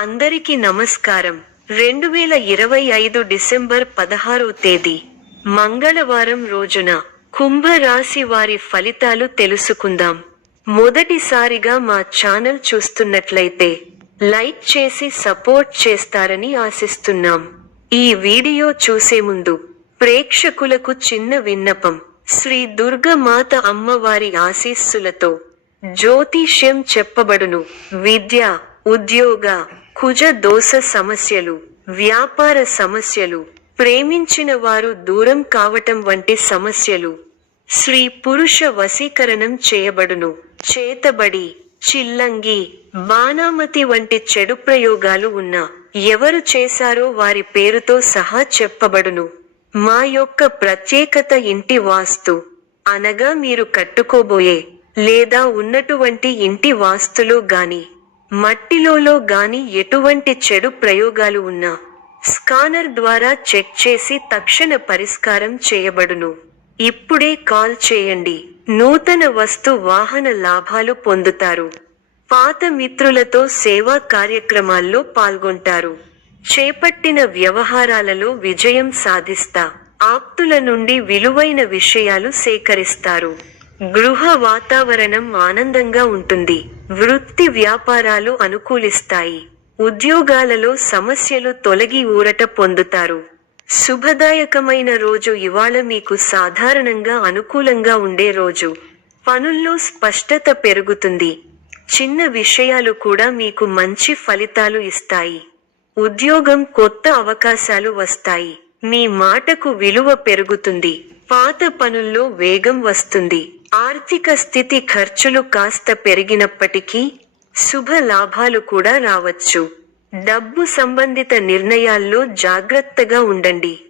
అందరికీ నమస్కారం. 2025 డిసెంబర్ 16వ తేదీ మంగళవారం రోజున కుంభరాశి వారి ఫలితాలు తెలుసుకుందాం. మొదటిసారిగా మా ఛానల్ చూస్తున్నట్లయితే లైక్ చేసి సపోర్ట్ చేస్తారని ఆశిస్తున్నాం. ఈ వీడియో చూసే ముందు ప్రేక్షకులకు చిన్న విన్నపం. శ్రీ దుర్గమాత అమ్మవారి ఆశీస్సులతో జ్యోతిష్యం చెప్పబడును. విద్య, ఉద్యోగ, కుజ దోష సమస్యలు, వ్యాపార సమస్యలు, ప్రేమించిన వారు దూరం కావటం వంటి సమస్యలు, స్త్రీ పురుష వశీకరణం చేయబడును. చేతబడి, చిల్లంగి, బాణామతి వంటి చెడు ప్రయోగాలు ఉన్నా ఎవరు చేశారో వారి పేరుతో సహా చెప్పబడును. మా యొక్క ప్రత్యేకత ఇంటి వాస్తు అనగా మీరు కట్టుకోబోయే లేదా ఉన్నటువంటి ఇంటి వాస్తులో గాని మట్టిలో గాని ఎటువంటి చెడు ప్రయోగాలు ఉన్నా స్కానర్ ద్వారా చెక్ చేసి తక్షణ పరిష్కారం చేయబడును. ఇప్పుడే కాల్ చేయండి. నూతన వస్తు వాహన లాభాలు పొందుతారు. పాత మిత్రులతో సేవా కార్యక్రమాల్లో పాల్గొంటారు. చేపట్టిన వ్యవహారాలలో విజయం సాధిస్తా. ఆప్తుల నుండి విలువైన విషయాలు సేకరిస్తారు. గృహ వాతావరణం ఆనందంగా ఉంటుంది. వృత్తి వ్యాపారాలు అనుకూలిస్తాయి. ఉద్యోగాలలో సమస్యలు తొలగి ఊరట పొందుతారు. శుభదాయకమైన రోజు ఇవాళ మీకు సాధారణంగా అనుకూలంగా ఉండే రోజు. పనుల్లో స్పష్టత పెరుగుతుంది. చిన్న విషయాలు కూడా మీకు మంచి ఫలితాలు ఇస్తాయి. ఉద్యోగం కొత్త అవకాశాలు వస్తాయి. మీ మాటకు విలువ పెరుగుతుంది. పాత పనుల్లో వేగం వస్తుంది. ఆర్థిక స్థితి ఖర్చులు కాస్త పెరిగినప్పటికీ శుభ లాభాలు కూడా రావచ్చు. డబ్బు సంబంధిత నిర్ణయాల్లో జాగ్రత్తగా ఉండండి.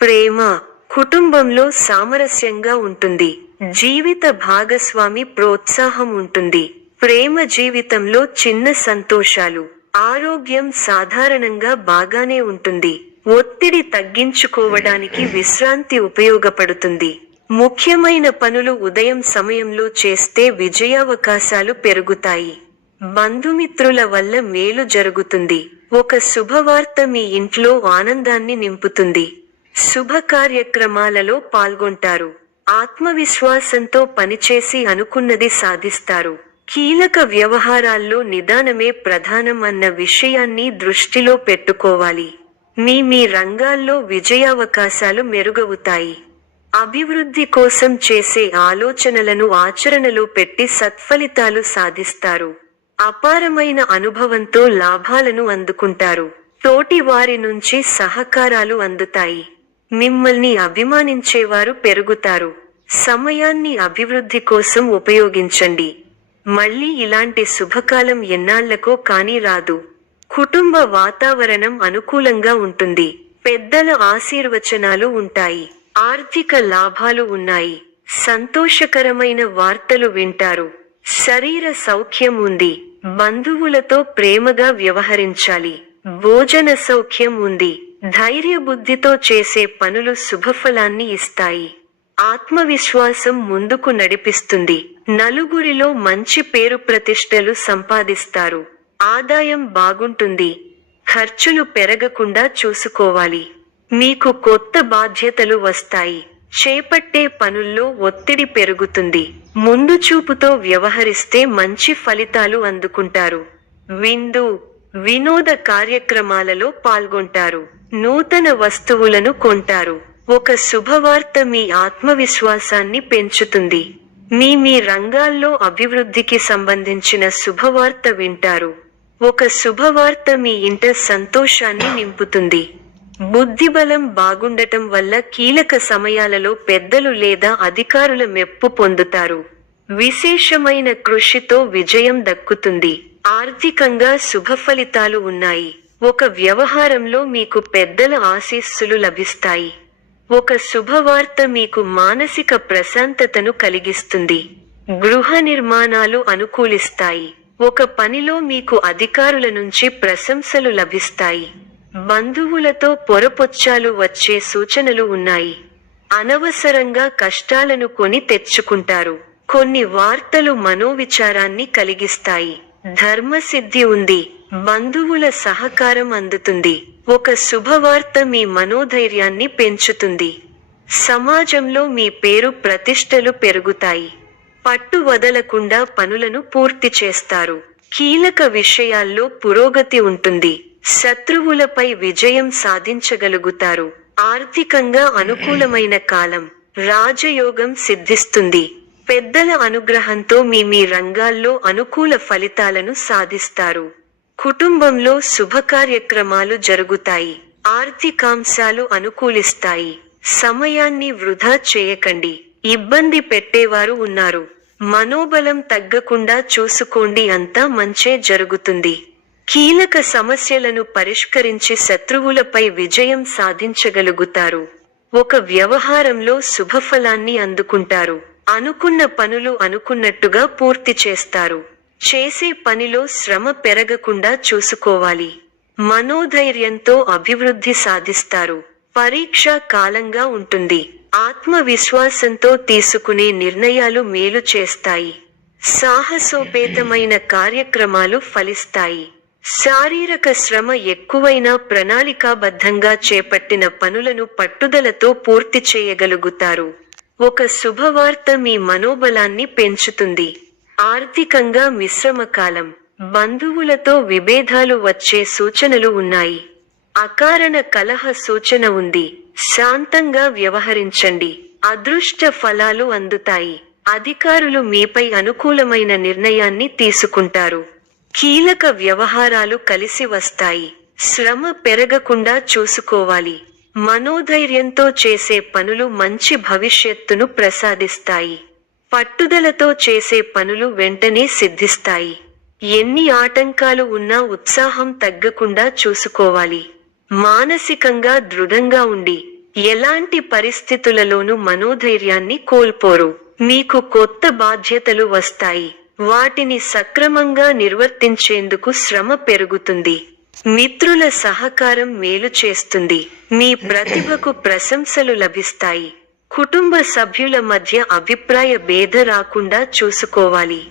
ప్రేమ, కుటుంబంలో సామరస్యంగా ఉంటుంది. జీవిత భాగస్వామి ప్రోత్సాహం ఉంటుంది. ప్రేమ జీవితంలో చిన్న సంతోషాలు. ఆరోగ్యం సాధారణంగా బాగానే ఉంటుంది. ఒత్తిడి తగ్గించుకోవడానికి విశ్రాంతి ఉపయోగపడుతుంది. ముఖ్యమైన పనులు ఉదయం సమయంలో చేస్తే విజయావకాశాలు పెరుగుతాయి. బంధుమిత్రుల వల్ల మేలు జరుగుతుంది. ఒక శుభవార్త మీ ఇంట్లో ఆనందాన్ని నింపుతుంది. శుభ కార్యక్రమాలలో పాల్గొంటారు. ఆత్మవిశ్వాసంతో పనిచేసి అనుకున్నది సాధిస్తారు. కీలక వ్యవహారాల్లో నిదానమే ప్రధానం అన్న విషయాన్ని దృష్టిలో పెట్టుకోవాలి. మీ రంగాల్లో విజయావకాశాలు మెరుగవుతాయి. అభివృద్ధి కోసం చేసే ఆలోచనలను ఆచరణలో పెట్టి సత్ఫలితాలు సాధిస్తారు. అపారమైన అనుభవంతో లాభాలను అందుకుంటారు. తోటి వారి నుంచి సహకారాలు అందుతాయి. మిమ్మల్ని అభిమానించేవారు పెరుగుతారు. సమయాన్ని అభివృద్ధి కోసం ఉపయోగించండి. మళ్ళీ ఇలాంటి శుభకాలం ఎన్నాళ్లకో కానీ రాదు. కుటుంబ వాతావరణం అనుకూలంగా ఉంటుంది. పెద్దల ఆశీర్వచనాలు ఉంటాయి. ఆర్థిక లాభాలు ఉన్నాయి. సంతోషకరమైన వార్తలు వింటారు. శరీర సౌఖ్యం ఉంది. బంధువులతో ప్రేమగా వ్యవహరించాలి. భోజన సౌఖ్యం ఉంది. ధైర్య బుద్ధితో చేసే పనులు శుభఫలాన్ని ఇస్తాయి. ఆత్మవిశ్వాసం ముందుకు నడిపిస్తుంది. నలుగురిలో మంచి పేరు ప్రతిష్టలు సంపాదిస్తారు. ఆదాయం బాగుంటుంది. ఖర్చులు పెరగకుండా చూసుకోవాలి. మీకు కొత్త బాధ్యతలు వస్తాయి. చేపట్టే పనుల్లో ఒత్తిడి పెరుగుతుంది. ముందు చూపుతో వ్యవహరిస్తే మంచి ఫలితాలు అందుకుంటారు. విందు, వినోద కార్యక్రమాలలో పాల్గొంటారు. నూతన వస్తువులను కొంటారు. ఒక శుభవార్త మీ ఆత్మవిశ్వాసాన్ని పెంచుతుంది. మీ రంగాల్లో అభివృద్ధికి సంబంధించిన శుభవార్త వింటారు. ఒక శుభవార్త మీ ఇంట సంతోషాన్ని నింపుతుంది. బుద్ధిబలం బాగుండటం వల్ల కీలక సమయాలలో పెద్దలు లేదా అధికారుల మెప్పు పొందుతారు. విశేషమైన కృషితో విజయం దక్కుతుంది. ఆర్థికంగా శుభఫలితాలు ఉన్నాయి. ఒక వ్యవహారంలో మీకు పెద్దల ఆశీస్సులు లభిస్తాయి. ఒక శుభవార్త మీకు మానసిక ప్రశాంతతను కలిగిస్తుంది. గృహ నిర్మాణాలు అనుకూలిస్తాయి. ఒక పనిలో మీకు అధికారుల నుంచి ప్రశంసలు లభిస్తాయి. బంధువులతో పొరపొచ్చాలు వచ్చే సూచనలు ఉన్నాయి. అనవసరంగా కష్టాలను కొని తెచ్చుకుంటారు. కొన్ని వార్తలు మనోవిచారాన్ని కలిగిస్తాయి. ధర్మసిద్ధి ఉంది. బంధువుల సహకారం అందుతుంది. ఒక శుభవార్త మీ మనోధైర్యాన్ని పెంచుతుంది. సమాజంలో మీ పేరు ప్రతిష్టలు పెరుగుతాయి. పట్టు వదలకుండా పనులను పూర్తి చేస్తారు. కీలక విషయాల్లో పురోగతి ఉంటుంది. శత్రువులపై విజయం సాధించగలుగుతారు. ఆర్థికంగా అనుకూలమైన కాలం. రాజయోగం సిద్ధిస్తుంది. పెద్దల అనుగ్రహంతో మీ రంగాల్లో అనుకూల ఫలితాలను సాధిస్తారు. కుటుంబంలో శుభకార్యక్రమాలు జరుగుతాయి. ఆర్థికాంశాలు అనుకూలిస్తాయి. సమయాన్ని వృధా చేయకండి. ఇబ్బంది పెట్టేవారు ఉన్నారు. మనోబలం తగ్గకుండా చూసుకోండి, అంతా మంచే జరుగుతుంది. కీలక సమస్యలను పరిష్కరించి శత్రువులపై విజయం సాధించగలుగుతారు. ఒక వ్యవహారంలో శుభఫలాన్ని అందుకుంటారు. అనుకున్న పనులు అనుకున్నట్టుగా పూర్తి చేస్తారు. చేసే పనిలో శ్రమ పెరగకుండా చూసుకోవాలి. మనోధైర్యంతో అభివృద్ధి సాధిస్తారు. పరీక్షా కాలంగా ఉంటుంది. ఆత్మవిశ్వాసంతో తీసుకునే నిర్ణయాలు మేలు చేస్తాయి. సాహసోపేతమైన కార్యక్రమాలు ఫలిస్తాయి. శారీరక శ్రమ ఎక్కువైనా ప్రణాళికాబద్ధంగా చేపట్టిన పనులను పట్టుదలతో పూర్తి చేయగలుగుతారు. ఒక శుభవార్త మీ మనోబలాన్ని పెంచుతుంది. ఆర్థికంగా మిశ్రమ కాలం. బంధువులతో విభేదాలు వచ్చే సూచనలు ఉన్నాయి. అకారణ కలహ సూచన ఉంది. శాంతంగా వ్యవహరించండి. అదృష్ట ఫలాలు అందుతాయి. అధికారులు మీపై అనుకూలమైన నిర్ణయాన్ని తీసుకుంటారు. కీలక వ్యవహారాలు కలిసి వస్తాయి. శ్రమ పెరగకుండా చూసుకోవాలి. మనోధైర్యంతో చేసే పనులు మంచి భవిష్యత్తును ప్రసాదిస్తాయి. పట్టుదలతో చేసే పనులు వెంటనే సిద్ధిస్తాయి. ఎన్ని ఆటంకాలు ఉన్నా ఉత్సాహం తగ్గకుండా చూసుకోవాలి. మానసికంగా దృఢంగా ఉండి ఎలాంటి పరిస్థితులలోనూ మనోధైర్యాన్ని కోల్పోరు. మీకు కొత్త బాధ్యతలు వస్తాయి. వాటిని సక్రమంగా నిర్వర్తించేందుకు శ్రమ పెరుగుతుంది. మిత్రుల సహకారం మేలు చేస్తుంది. మీ ప్రతిభకు ప్రశంసలు లభిస్తాయి. కుటుంబ సభ్యుల మధ్య అభిప్రాయ భేద రాకుండా చూసుకోవాలి.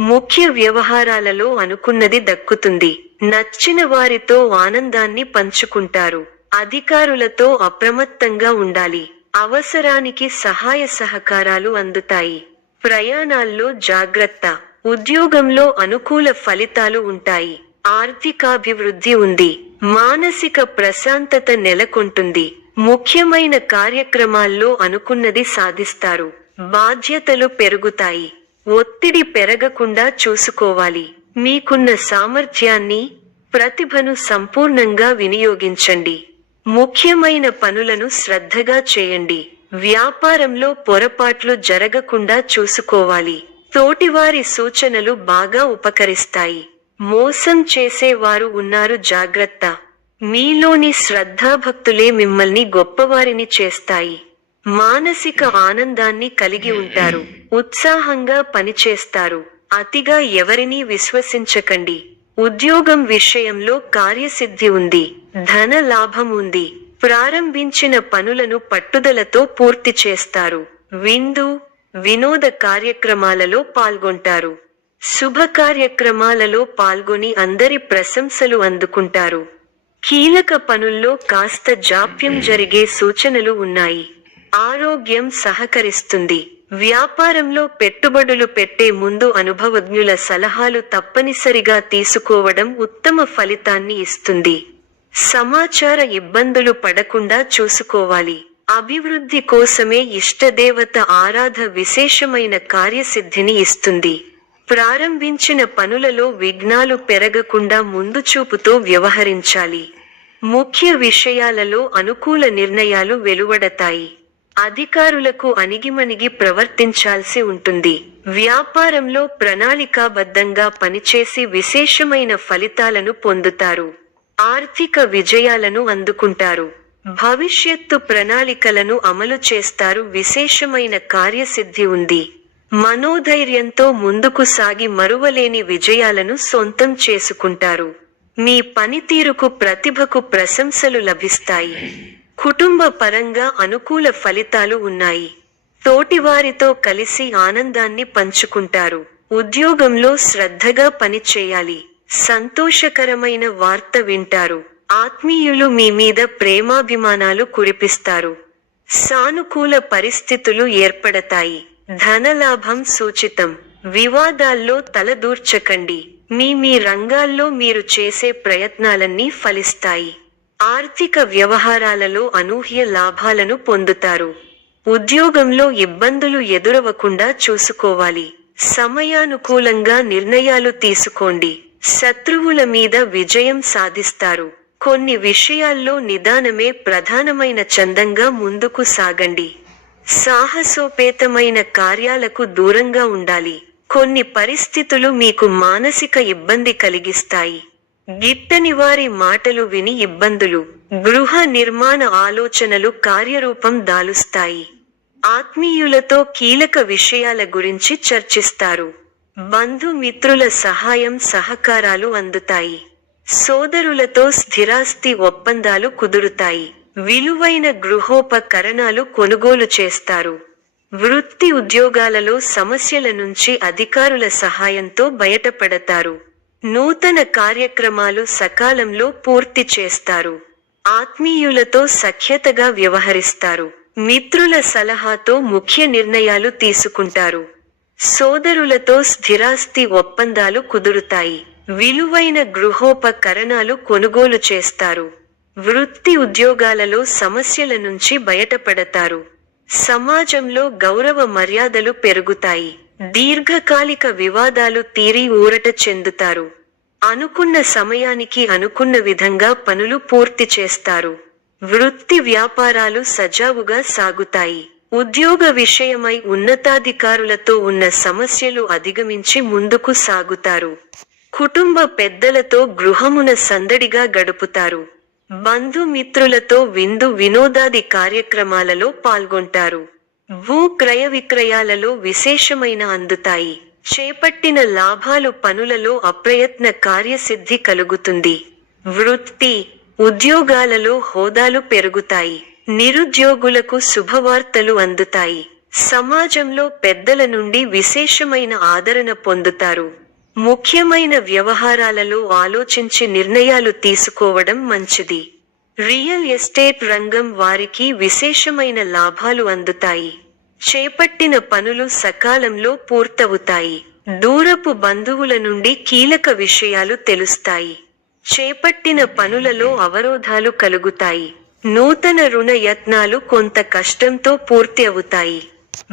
ముఖ్య వ్యవహారాలలో అనుకున్నది దక్కుతుంది. నచ్చిన వారితో ఆనందాన్ని పంచుకుంటారు. అధికారులతో అప్రమత్తంగా ఉండాలి. అవసరానికి సహాయ సహకారాలు అందుతాయి. ప్రయాణాల్లో జాగ్రత్త. ఉద్యోగంలో అనుకూల ఫలితాలు ఉంటాయి. ఆర్థికాభివృద్ధి ఉంది. మానసిక ప్రశాంతత నెలకొంటుంది. ముఖ్యమైన కార్యక్రమాల్లో అనుకున్నది సాధిస్తారు. బాధ్యతలు పెరుగుతాయి. ఒత్తిడి పెరగకుండా చూసుకోవాలి. మీకున్న సామర్థ్యాన్ని, ప్రతిభను సంపూర్ణంగా వినియోగించండి. ముఖ్యమైన పనులను శ్రద్ధగా చేయండి. వ్యాపారంలో పొరపాట్లు జరగకుండా చూసుకోవాలి. తోటివారి సూచనలు బాగా ఉపకరిస్తాయి. మోసం చేసేవారు ఉన్నారు, జాగ్రత్త. మీలోని శ్రద్ధాభక్తులే మిమ్మల్ని గొప్పవారిని చేస్తాయి. మానసిక ఆనందాన్ని కలిగి ఉంటారు. ఉత్సాహంగా పనిచేస్తారు. అతిగా ఎవరినీ విశ్వసించకండి. ఉద్యోగం విషయంలో కార్యసిద్ధి ఉంది. ధన లాభం ఉంది. ప్రారంభించిన పనులను పట్టుదలతో పూర్తి చేస్తారు. వినోద కార్యక్రమాలలో పాల్గొంటారు. శుభ కార్యక్రమాలలో పాల్గొని అందరి ప్రశంసలు అందుకుంటారు. కీలక పనుల్లో కాస్త జాప్యం జరిగే సూచనలు ఉన్నాయి. ఆరోగ్యం సహకరిస్తుంది. వ్యాపారంలో పెట్టుబడులు పెట్టే ముందు అనుభవజ్ఞుల సలహాలు తప్పనిసరిగా తీసుకోవడం ఉత్తమ ఫలితాన్ని ఇస్తుంది. సమాచార ఇబ్బందులు పడకుండా చూసుకోవాలి. అభివృద్ధి కోసమే ఇష్టదేవత ఆరాధన విశేషమైన కార్యసిద్ధిని ఇస్తుంది. ప్రారంభించిన పనులలో విఘ్నాలు పెరగకుండా ముందుచూపుతో వ్యవహరించాలి. ముఖ్య విషయాలలో అనుకూల నిర్ణయాలు వెలువడతాయి. అధికారులకు అణిగిమణిగి ప్రవర్తించాల్సి ఉంటుంది. వ్యాపారంలో ప్రణాళికాబద్ధంగా పనిచేసి విశేషమైన ఫలితాలను పొందుతారు. ఆర్థిక విజయాలను అందుకుంటారు. భవిష్యత్తు ప్రణాళికలను అమలు చేస్తారు. విశేషమైన కార్యసిద్ధి ఉంది. మనోధైర్యంతో ముందుకు సాగి మరువలేని విజయాలను సొంతం చేసుకుంటారు. మీ పనితీరుకు, ప్రతిభకు ప్రశంసలు లభిస్తాయి. కుటుంబ పరంగా అనుకూల ఫలితాలు ఉన్నాయి. తోటివారితో కలిసి ఆనందాన్ని పంచుకుంటారు. ఉద్యోగంలో శ్రద్ధగా పనిచేయాలి. సంతోషకరమైన వార్త వింటారు. ఆత్మీయులు మీ మీద ప్రేమాభిమానాలు కురిపిస్తారు. సానుకూల పరిస్థితులు ఏర్పడతాయి. ధనలాభం సూచితం. వివాదాల్లో తలదూర్చకండి. మీ రంగాల్లో మీరు చేసే ప్రయత్నాలన్నీ ఫలిస్తాయి. ఆర్థిక వ్యవహారాలలో అనూహ్య లాభాలను పొందుతారు. ఉద్యోగంలో ఇబ్బందులు ఎదురవకుండా చూసుకోవాలి. సమయానుకూలంగా నిర్ణయాలు తీసుకోండి. శత్రువుల మీద విజయం సాధిస్తారు. కొన్ని విషయాల్లో నిదానమే ప్రధానమైన చందంగా ముందుకు సాగండి. సాహసోపేతమైన కార్యాలకు దూరంగా ఉండాలి. కొన్ని పరిస్థితులు మీకు మానసిక ఇబ్బంది కలిగిస్తాయి. గిట్టని వారి మాటలు విని ఇబ్బందులు, గృహ నిర్మాణ ఆలోచనలు కార్యరూపం దాలుస్తాయి. ఆత్మీయులతో కీలక విషయాల గురించి చర్చిస్తారు. బంధుమిత్రుల సహాయం సహకారాలు అందుతాయి. సోదరులతో స్థిరాస్తి ఒప్పందాలు కుదురుతాయి. విలువైన గృహోపకరణాలు కొనుగోలు చేస్తారు. వృత్తి ఉద్యోగాలలో సమస్యల నుంచి అధికారుల సహాయంతో బయటపడతారు. నూతన కార్యక్రమాలు సకాలంలో పూర్తి చేస్తారు. ఆత్మీయులతో సఖ్యతగా వ్యవహరిస్తారు. మిత్రుల సలహాతో ముఖ్య నిర్ణయాలు తీసుకుంటారు. సోదరులతో స్థిరాస్తి ఒప్పందాలు కుదురుతాయి. విలువైన గృహోపకరణాలు కొనుగోలు చేస్తారు. వృత్తి ఉద్యోగాలలో సమస్యల నుంచి బయటపడతారు. సమాజంలో గౌరవ మర్యాదలు పెరుగుతాయి. దీర్ఘకాలిక వివాదాలు తీరి ఊరట చెందుతారు. అనుకున్న సమయానికి అనుకున్న విధంగా పనులు పూర్తి చేస్తారు. వృత్తి వ్యాపారాలు సజావుగా సాగుతాయి. ఉద్యోగ విషయమై ఉన్నతాధికారులతో ఉన్న సమస్యలు అధిగమించి ముందుకు సాగుతారు. కుటుంబ పెద్దలతో గృహమున సందడిగా గడుపుతారు. బంధుమిత్రులతో వినోదాది కార్యక్రమాలలో పాల్గొంటారు. భూ క్రయ విక్రయాలలో విశేషమైన అందుతాయి. చేపట్టిన లాభాలు పనులలో అప్రయత్న కార్యసిద్ధి కలుగుతుంది. వృత్తి ఉద్యోగాలలో హోదాలు పెరుగుతాయి. నిరుద్యోగులకు శుభవార్తలు అందుతాయి. సమాజంలో పెద్దల నుండి విశేషమైన ఆదరణ పొందుతారు. ముఖ్యమైన వ్యవహారాలలో ఆలోచించి నిర్ణయాలు తీసుకోవడం మంచిది. రియల్ ఎస్టేట్ రంగం వారికి విశేషమైన లాభాలు అందుతాయి. చేపట్టిన పనులు సకాలంలో పూర్తవుతాయి. దూరపు బంధువుల నుండి కీలక విషయాలు తెలుస్తాయి. చేపట్టిన పనులలో అవరోధాలు కలుగుతాయి. నూతన రుణ యత్నాలు కొంత కష్టంతో పూర్తి అవుతాయి.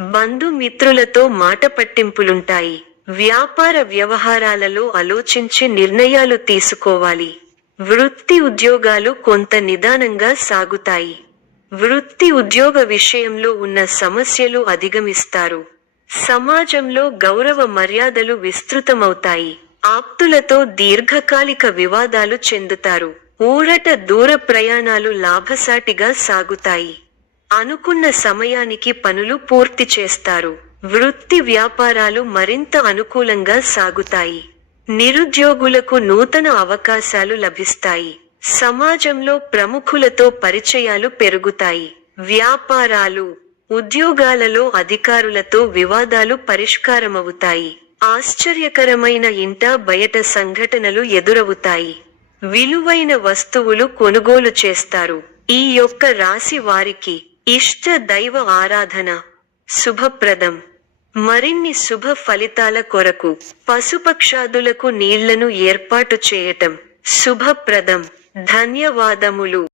బంధుమిత్రులతో మాట పట్టింపులుంటాయి. వ్యాపార వ్యవహారాలలో ఆలోచించి నిర్ణయాలు తీసుకోవాలి. వృత్తి ఉద్యోగాలు కొంత నిదానంగా సాగుతాయి. వృత్తి ఉద్యోగ విషయంలో ఉన్న సమస్యలు అధిగమిస్తారు. సమాజంలో గౌరవ మర్యాదలు విస్తృతమవుతాయి. ఆప్తులతో దీర్ఘకాలిక వివాదాలు చెందుతారు. ఊరట దూర ప్రయాణాలు లాభసాటిగా సాగుతాయి. అనుకున్న సమయానికి పనులు పూర్తి చేస్తారు. వృత్తి వ్యాపారాలు మరింత అనుకూలంగా సాగుతాయి. నిరుద్యోగులకు నూతన అవకాశాలు లభిస్తాయి. సమాజంలో ప్రముఖులతో పరిచయాలు పెరుగుతాయి. వ్యాపారాలు ఉద్యోగాలలో అధికారులతో వివాదాలు పరిష్కారమవుతాయి. ఆశ్చర్యకరమైన ఇంట బయట సంఘటనలు ఎదురవుతాయి. విలువైన వస్తువులు కొనుగోలు చేస్తారు. ఈ యొక్క రాశి వారికి ఇష్ట దైవ ఆరాధన శుభప్రదం. మరిన్ని శుభ ఫలితాల కొరకు పశుపక్షాదులకు నీళ్లను ఏర్పాటు చేయటం శుభప్రదం. ధన్యవాదములు.